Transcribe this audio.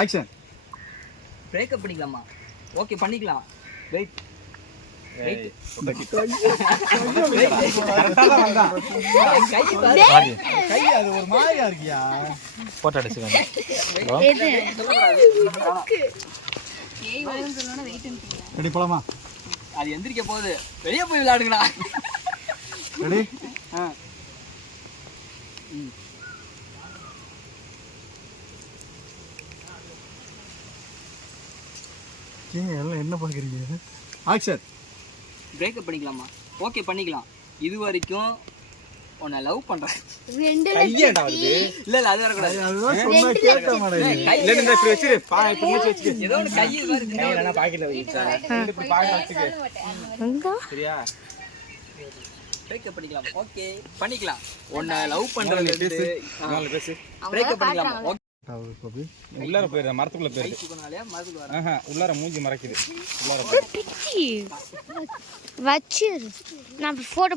Action. Breakup பண்ணிக்கலாமா? Okay பண்ணிக்கலாம். Wait கை அது ஒரு மாதிரியா இருக்கியா? போட்டோ அடிச்சுக்கோங்க. ரெடி போலாமா? அது எந்திரிக்க போகுது. வெளியே போய் விளையாடுங்கண்ணா. ரெடி? எல்லாம் என்ன பார்க்குறீங்க? ஆக்ஷன். பிரேக்கப் பண்ணிக்கலாமா? ஓகே பண்ணிக்கலாம். இது வரைக்கும் உன்னை லவ் பண்றேன். கையேடா வருது. இல்ல இல்ல அது வரக்கூடாது. அதுதான் சொன்னா கேட்க மாட்டேங்குது. இல்ல இந்த இப்படி வச்சிரு. இப்படி மூச்சு வச்சுக்க. ஏதோ ஒரு கை இது மாதிரி கை வேணா பாக்கெட்ல வைச்சா. இப்படி பாக்கெட்ல வச்சுக்க. சரியா? பிரேக்கப் பண்ணிக்கலாம். ஓகே பண்ணிக்கலாம். உன்னை லவ் பண்றது பேசு. நாலு பேசு. பிரேக்கப் பண்ணிக்கலாமா? ஓகே. உள்ளார போயிடுற மரத்துக்குள்ள போயிடுது. கைக்குனாலே மறந்துட்டு வரேன். உள்ளார மூஞ்சி மறைக்குது. உள்ளார வச்சிரு. நான் போட்டோ